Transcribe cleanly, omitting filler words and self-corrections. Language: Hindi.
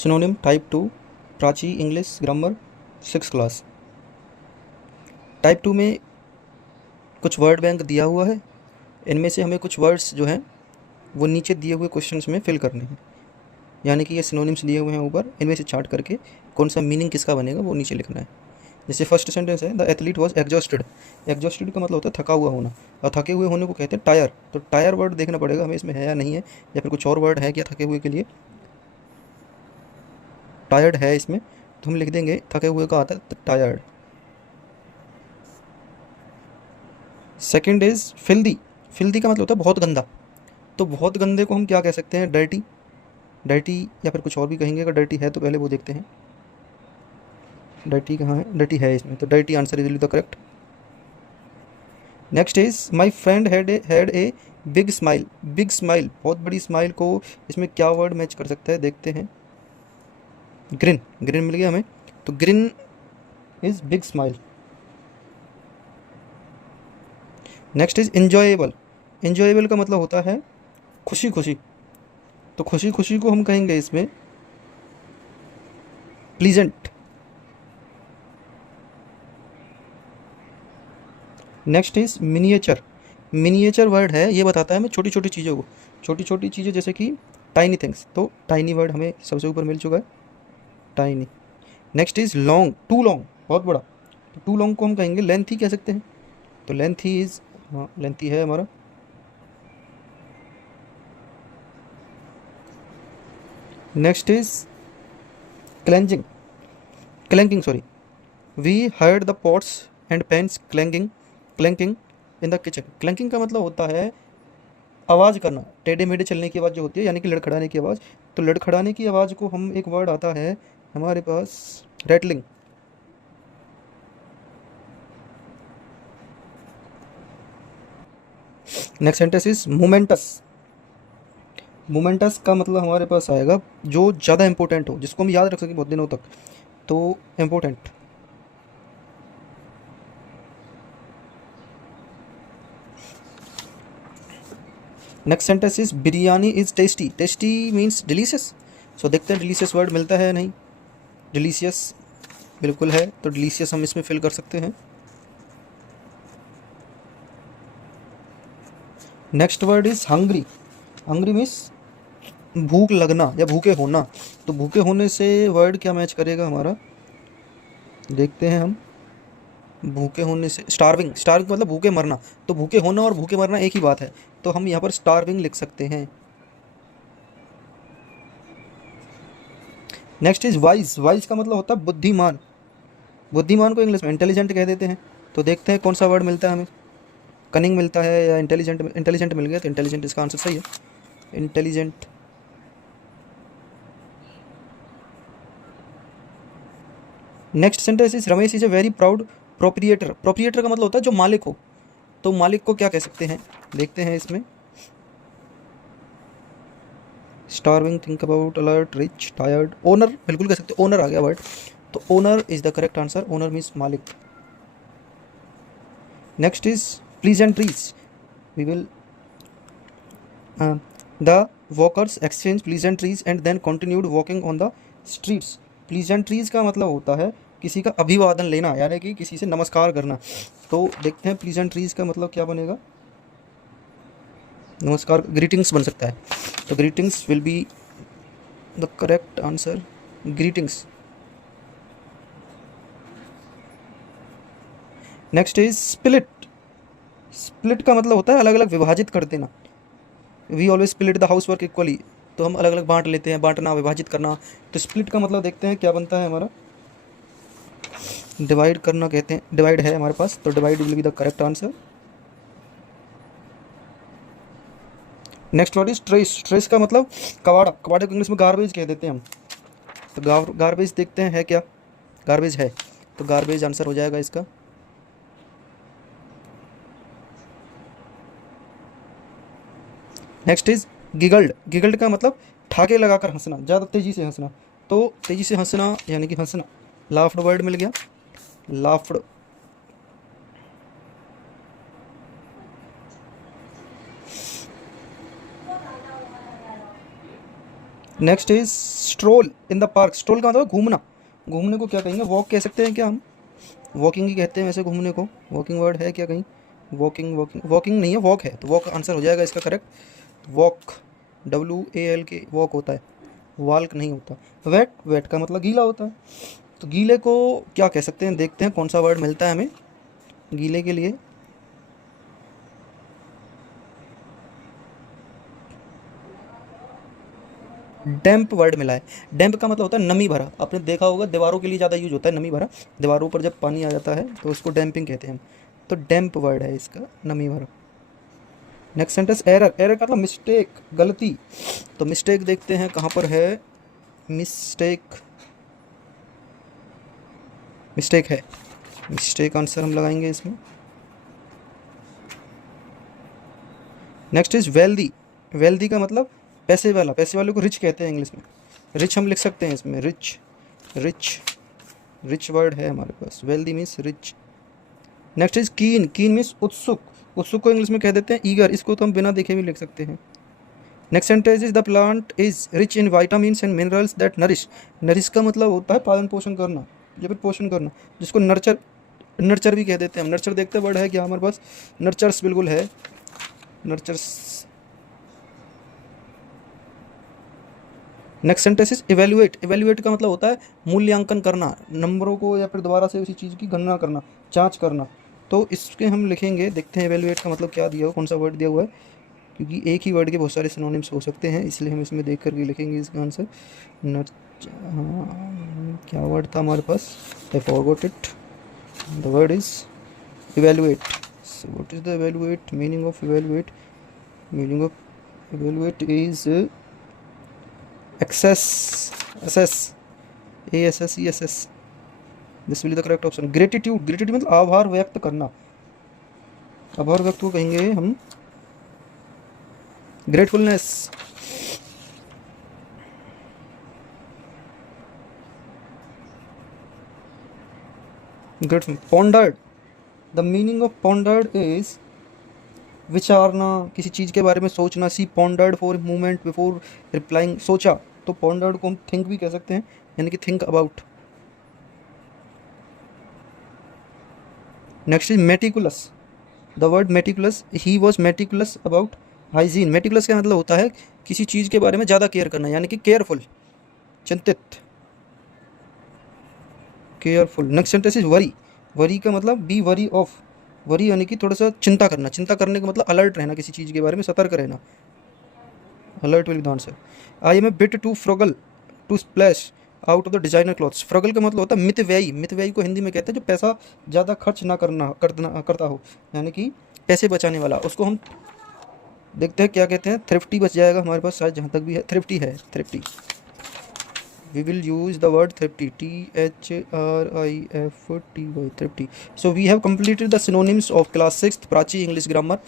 Synonym type 2 Prachi English grammar 6th class. Type 2 में कुछ वर्ड बैंक दिया हुआ है, इनमें से हमें कुछ वर्ड्स जो हैं वो नीचे दिए हुए क्वेश्चंस में फिल करने हैं। यानी कि ये सिनोनिम्स दिए हुए हैं ऊपर, इनमें से चार्ट करके कौन सा मीनिंग किसका बनेगा वो नीचे लिखना है। जैसे फर्स्ट सेंटेंस है, the athlete was exhausted. Exhausted का मतलब होता है थका हुआ होना, और थके हुए होने को कहते हैं टायर। तो टायर वर्ड देखना पड़ेगा हमें इसमें है या नहीं है, या फिर कुछ और वर्ड है क्या थके हुए के लिए। टायर्ड है इसमें, तो हम लिख देंगे थके हुए का आता है tired. Second is filthy. Filthy का मतलब होता है बहुत गंदा। तो बहुत गंदे को हम क्या कह सकते हैं, डर्टी। डर्टी या फिर कुछ और भी कहेंगे, अगर डर्टी है तो पहले वो देखते हैं। डर्टी कहाँ है, डर्टी है इसमें, तो dirty answer is the correct. Next is my friend had a big smile. Big smile, बहुत बड़ी स्माइल को इसमें क्या वर्ड मैच कर सकता है देखते हैं। ग्रिन, ग्रिन मिल गया हमें, तो green is big smile. Next is enjoyable. Enjoyable का मतलब होता है खुशी खुशी, तो खुशी खुशी को हम कहेंगे इसमें pleasant. Next is miniature. Miniature word है, ये बताता है हमें छोटी छोटी चीज़ों को, छोटी छोटी चीज़ें जैसे कि टाइनी थिंग्स। तो टाइनी वर्ड हमें सबसे ऊपर मिल चुका है, tiny. Next is long, too long, बहुत बड़ा। तो टू लॉन्ग को हम कहेंगे लेंथी कह सकते हैं, तो लेंथी इज, हाँ लेंथी है हमारा। Next is cleansing, clanking sorry. We heard the pots and pans clanking, clanking in the kitchen. Clanking का मतलब होता है आवाज़ करना, टेढ़े मेढ़े चलने की आवाज़ जो होती है, यानी कि लड़खड़ाने की आवाज़। तो लड़खड़ाने की आवाज़ को हम, एक वर्ड आता है हमारे पास, rattling. Next sentence is momentous. Momentous का मतलब हमारे पास आएगा जो ज़्यादा इंपॉर्टेंट हो, जिसको हम याद रख सकें बहुत दिनों तक, तो important. Next sentence is biryani is tasty. Tasty means delicious. So देखते हैं डिलीशियस वर्ड मिलता है या नहीं। डिलीशियस बिल्कुल है, तो डिलीशियस हम इसमें फिल कर सकते हैं। Next word is hungry. Hungry means भूख लगना या भूखे होना। तो भूखे होने से वर्ड क्या मैच करेगा हमारा, देखते हैं हम। भूखे होने से स्टार्विंग, स्टार्विंग मतलब भूखे मरना। तो भूखे होना और भूखे मरना एक ही बात है, तो हम यहाँ पर स्टार्विंग लिख सकते हैं। Next is wise. वाइज का मतलब होता है बुद्धिमान। बुद्धिमान को इंग्लिश में इंटेलिजेंट कह देते हैं। तो देखते हैं कौन सा वर्ड मिलता है हमें, कनिंग मिलता है या इंटेलिजेंट। इंटेलिजेंट मिल गया, तो इंटेलिजेंट इसका आंसर सही है, intelligent. Next sentence is Ramesh is a very proud proprietor. Proprietor का मतलब होता है जो मालिक हो, तो मालिक को क्या कह सकते हैं, देखते हैं इसमें। Starving, think about, alert, rich, tired, owner बिल्कुल कह सकते हैं, ओनर आ गया वर्ड, तो owner is the correct answer. Owner means मालिक। Next is pleasantries. We will the walkers exchange pleasantries and then continued walking on the streets. Pleasantries का मतलब होता है किसी का अभिवादन लेना, यानी कि किसी से नमस्कार करना। तो देखते हैं प्लीजेंट्रीज का मतलब क्या बनेगा, नमस्कार, ग्रीटिंग्स बन सकता है, तो greetings will be the correct answer, greetings. Next is split. Split का मतलब होता है अलग अलग विभाजित कर देना। We always split the house work equally, तो हम अलग अलग बांट लेते हैं, बांटना, विभाजित करना। तो स्प्लिट का मतलब देखते हैं क्या बनता है हमारा, डिवाइड करना कहते हैं, डिवाइड है हमारे पास, तो divide will be the correct answer. Next word is trace. Trace का मतलब कबाड़ा। कबाड़े को इंग्लिश में गार्बेज कह देते हैं हम, तो गार्बेज देखते हैं है क्या, गार्बेज है, तो गार्बेज आंसर हो जाएगा इसका। Next is giggled. गिगल्ड का मतलब ठाके लगाकर हंसना, ज़्यादा तेज़ी से हंसना। तो तेज़ी से हंसना यानी कि हंसना, लाफ्ड वर्ड मिल गया, laughed. Next is stroll in the park. Stroll का मतलब घूमना। घूमने को क्या कहेंगे? वॉक कह सकते हैं क्या हम? वॉकिंग ही कहते हैं वैसे घूमने को। वॉकिंग वर्ड है क्या कहीं? वॉकिंग वॉकिंग वॉकिंग नहीं है, वॉक है, तो वॉक आंसर हो जाएगा इसका करेक्ट। वॉक WALK वॉक होता है, वाल्क नहीं होता। वेट, वेट का मतलब गीला होता है। तो गीले को क्या कह सकते हैं? देखते हैं कौन सा वर्ड मिलता है हमें गीले के लिए। डैम्प वर्ड मिला है। डैम्प का मतलब होता है नमी भरा। आपने देखा होगा दीवारों के लिए ज़्यादा यूज होता है नमी भरा। दीवारों पर जब पानी आ जाता है तो उसको डैम्पिंग कहते हैं हम। तो डैम्प वर्ड है इसका, नमी भरा। Next sentence error. एरर का मतलब मिस्टेक, गलती। तो मिस्टेक देखते हैं कहाँ पर है। मिस्टेक, मिस्टेक है, मिस्टेक आंसर हम लगाएंगे इसमें। Next is wealthy. वेल्दी का मतलब पैसे वाला। पैसे वाले को रिच कहते हैं इंग्लिश में। रिच हम लिख सकते हैं इसमें, रिच। रिच, रिच वर्ड है हमारे पास। Wealthy means rich. Next is keen. Keen means उत्सुक। उत्सुक को इंग्लिश में कह देते हैं ईगर। इसको तो हम बिना देखे भी लिख सकते हैं। Next sentence is the plant is rich in vitamins and minerals that nourish. Nourish का मतलब होता है पालन पोषण करना या फिर पोषण करना, जिसको नर्चर, नर्चर भी कह देते हैं हम। नर्चर देखते हैं वर्ड है क्या हमारे पास? नर्चर्स बिल्कुल है, nurtures. Next sentence is evaluate. Evaluate का मतलब होता है मूल्यांकन करना, नंबरों को या फिर दोबारा से उसी चीज़ की गणना करना, जांच करना। तो इसके हम लिखेंगे, देखते हैं इवेल्युएट का मतलब क्या दिया हुआ, कौन सा वर्ड दिया हुआ है, क्योंकि एक ही वर्ड के बहुत सारे सिनोनिम्स हो सकते हैं, इसलिए हम इसमें देख करके लिखेंगे इसका आंसर। क्या वर्ड था हमारे पास? I forgot it. The word is evaluate. So what is the evaluate? Meaning of evaluate, meaning of evaluate is access, assess, ASSESS, this will the correct option. Gratitude. Gratitude मतलब आभार व्यक्त करना। आभार व्यक्त को कहेंगे हम gratefulness. Grateful. Pondered. The meaning of pondered is विचारना, किसी चीज़ के बारे में सोचना। She pondered for movement before replying, सोचा। तो पॉन्डर्ड को हम थिंक भी कह सकते हैं, यानी कि think about. Next is meticulous. The word meticulous, he was meticulous about hygiene. Meticulous का मतलब होता है किसी चीज़ के बारे में ज़्यादा केयर करना, यानी कि केयरफुल, चिंतित, careful. Next sentence is worry. Worry का मतलब बी वरी ऑफ। वरी यानी कि थोड़ा सा चिंता करना। चिंता करने का मतलब अलर्ट रहना, किसी चीज़ के बारे में सतर्क रहना। Alert will be the answer. I am a bit too frugal to splash out of the designer clothes. Frugal का मतलब होता है मितव्ययी। मितव्ययी को हिंदी में कहते हैं जो पैसा ज़्यादा खर्च ना करता हो, यानी कि पैसे बचाने वाला। उसको हम देखते हैं क्या कहते हैं। थ्रिफ्टी बच जाएगा हमारे पास शायद, जहाँ तक भी है थ्रिफ्टी है, thrifty. We will use the word thrifty, THRIFTY, thrifty. So we have completed the synonyms of class 6th Prachi English grammar.